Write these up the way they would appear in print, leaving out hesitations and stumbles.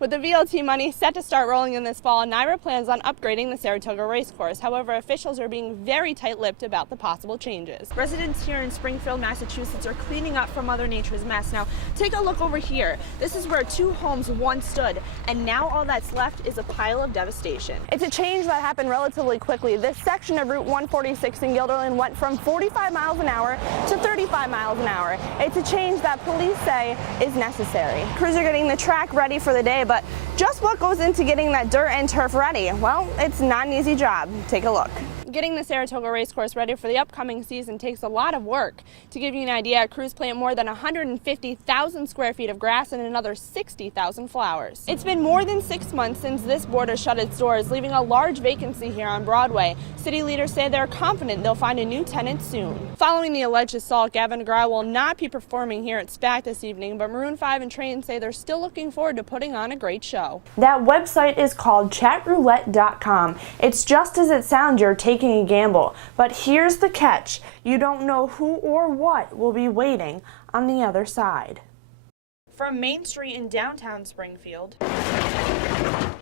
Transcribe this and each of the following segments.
With the VLT money set to start rolling in this fall, NYRA plans on upgrading the Saratoga Racecourse. However, officials are being very tight-lipped about the possible changes. Residents here in Springfield, Massachusetts are cleaning up from Mother Nature's mess. Now, take a look over here. This is where 2 homes once stood, and now all that's left is a pile of devastation. It's a change that happened relatively quickly. This section of Route 146 in Guilderland went from 45 miles an hour to 35 miles an hour. It's a change that police say is necessary. Crews are getting the track ready for the day, but just what goes into getting that dirt and turf ready? Well, it's not an easy job. Take a look. Getting the Saratoga Racecourse ready for the upcoming season takes a lot of work. To give you an idea, crews plant more than 150,000 square feet of grass and another 60,000 flowers. It's been more than 6 months since this border shut its doors, leaving a large vacancy here on Broadway. City leaders say they're confident they'll find a new tenant soon. Following the alleged assault, Gavin DeGraw will not be performing here at SPAC this evening, but Maroon 5 and Train say they're still looking forward to putting on a great show. That website is called chatroulette.com. It's just as it sounds, you're taking a gamble. But here's the catch. You don't know who or what will be waiting on the other side. From Main Street in downtown Springfield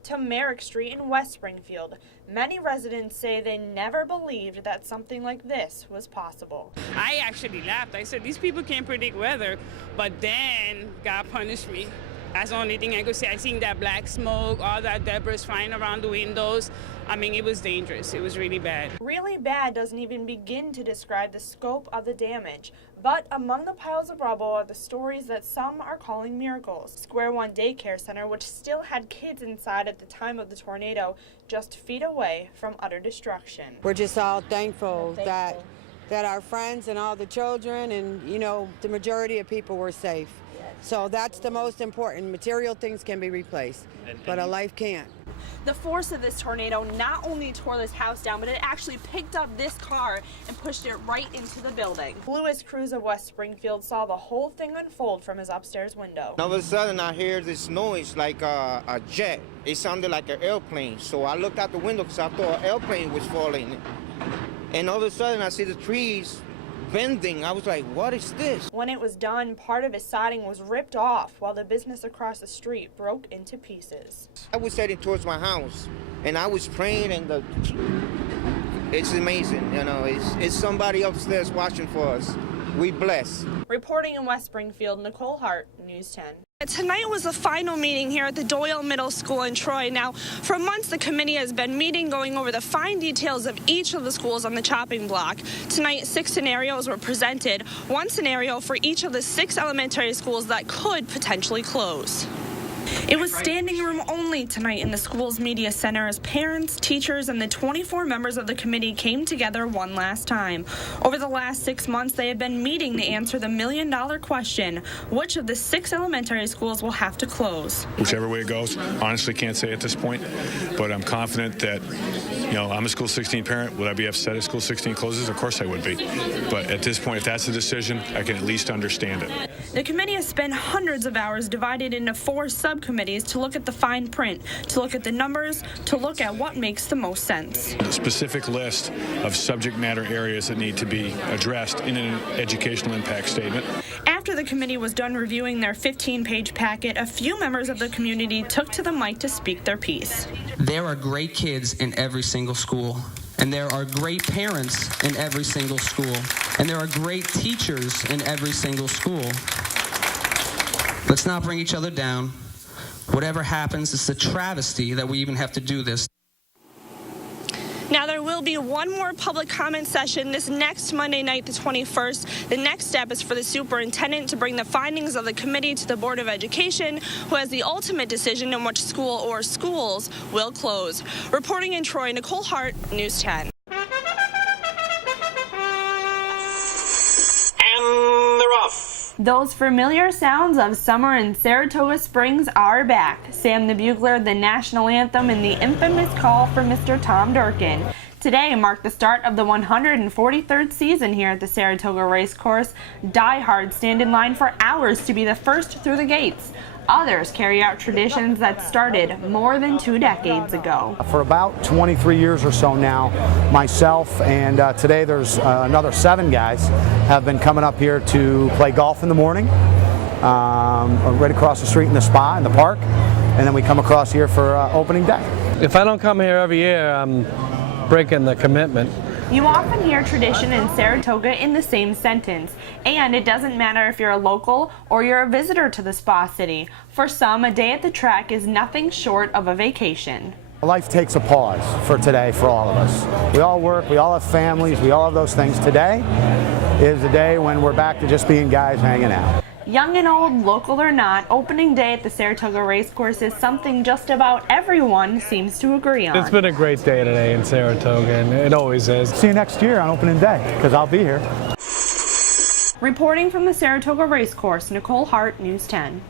to Merrick Street in West Springfield, many residents say they never believed that something like this was possible. I actually laughed. I said, these people can't predict weather, but then God punished me. That's the only thing I could say. I seen that black smoke, all that debris flying around the windows. I mean, it was dangerous. It was really bad. Really bad doesn't even begin to describe the scope of the damage. But among the piles of rubble are the stories that some are calling miracles. Square One Daycare Center, which still had kids inside at the time of the tornado, just feet away from utter destruction. We're just all thankful that our friends and all the children and, you know, the majority of people were safe. So that's the most important. Material things can be replaced, but a life can't. The force of this tornado not only tore this house down, but it actually picked up this car and pushed it right into the building. Lewis Cruz of West Springfield saw the whole thing unfold from his upstairs window. All of a sudden, I hear this noise like a jet. It sounded like an airplane. So I looked out the window because I thought an airplane was falling. And all of a sudden, I see the trees bending. I was like, what is this? When it was done, part of his siding was ripped off while the business across the street broke into pieces. I was heading towards my house and I was praying, and it's amazing, you know, it's somebody upstairs watching for us. We bless. Reporting in West Springfield, Nicole Hart, News 10. Tonight was the final meeting here at the Doyle Middle School in Troy. Now, for months, the committee has been meeting, going over the fine details of each of the schools on the chopping block. Tonight, 6 scenarios were presented, 1 scenario for each of the 6 elementary schools that could potentially close. It was standing room only tonight in the school's media center as parents, teachers, and the 24 members of the committee came together one last time. Over the last 6 months, they have been meeting to answer the $1 million question: which of the 6 elementary schools will have to close? Whichever way it goes, honestly can't say at this point, but I'm confident that, you know, I'm a School 16 parent. Would I be upset if School 16 closes? Of course I would be. But at this point, if that's the decision, I can at least understand it. The committee has spent hundreds of hours divided into 4 subcommittees to look at the fine print, to look at the numbers, to look at what makes the most sense. A specific list of subject matter areas that need to be addressed in an educational impact statement. After the committee was done reviewing their 15-page packet, a few members of the community took to the mic to speak their piece. There are great kids in every single school, and there are great parents in every single school, and there are great teachers in every single school. Let's not bring each other down. Whatever happens, it's a travesty that we even have to do this. Now, there will be one more public comment session this next Monday night, the 21st. The next step is for the superintendent to bring the findings of the committee to the Board of Education, who has the ultimate decision on which school or schools will close. Reporting in Troy, Nicole Hart, News 10. And they're off. Those familiar sounds of summer in Saratoga Springs are back. Sam the Bugler, the national anthem, and the infamous call for Mr. Tom Durkin. Today marked the start of the 143rd season here at the Saratoga Racecourse. Diehards stand in line for hours to be the first through the gates. Others carry out traditions that started more than 2 decades ago. For about 23 years or so now, myself and today there's another 7 guys have been coming up here to play golf in the morning, right across the street in the spa in the park. and then we come across here for opening day. If I don't come here every year, I'm breaking the commitment. You often hear tradition and Saratoga in the same sentence, and it doesn't matter if you're a local or you're a visitor to the Spa City. For some, a day at the track is nothing short of a vacation. Life takes a pause for today for all of us. We all work, we all have families, we all have those things. Today is a day when we're back to just being guys hanging out. Young and old, local or not, opening day at the Saratoga Racecourse is something just about everyone seems to agree on. It's been a great day today in Saratoga, and it always is. See you next year on opening day, because I'll be here. Reporting from the Saratoga Racecourse, Nicole Hart, News 10.